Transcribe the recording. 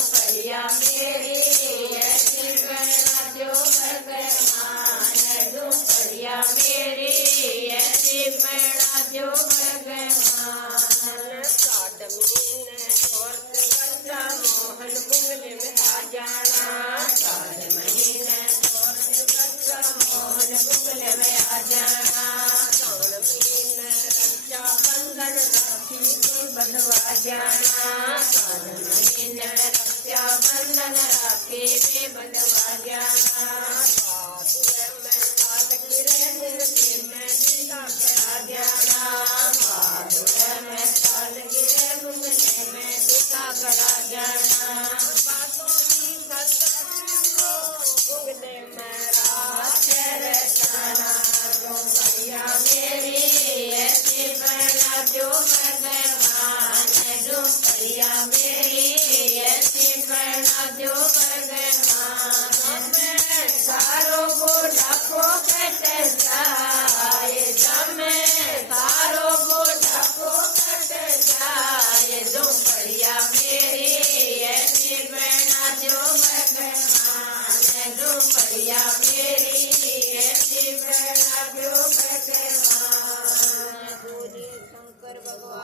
झोपड़िया मेरी ऐसी बना दो भगवान। झोपड़िया मेरी ऐसी बना दो भगवान। सात महीने औरत बच्चा मोहन बुंगले में आ जाना। 4 महीने औरत बच्चा मोहन बुंगले में आ जाना। 3 महीने रक्षा बंधन राखी के बंधवा जाना। 3 महीने रक्षा बंधन राखी के बंधवा जाना। बादुए में साल गिरे मुंगले में सीता करा जाना। बादुए में साल गिरे मुंगले में सीता करा जाना। बातों की को मुंगले में राखेर जाना। झोपड़िया मेरी ऐसी बना दो भगवान। झोपड़िया मेरी ऐसी बना दो भगवान। सारों को ढको कट जाए जमे। सारों को ढको कट जाए। झोपड़िया मेरी ऐसी बना दो भगवान। झोपड़िया मेरी ऐसी बना दो भगवान। शंकर भगवान।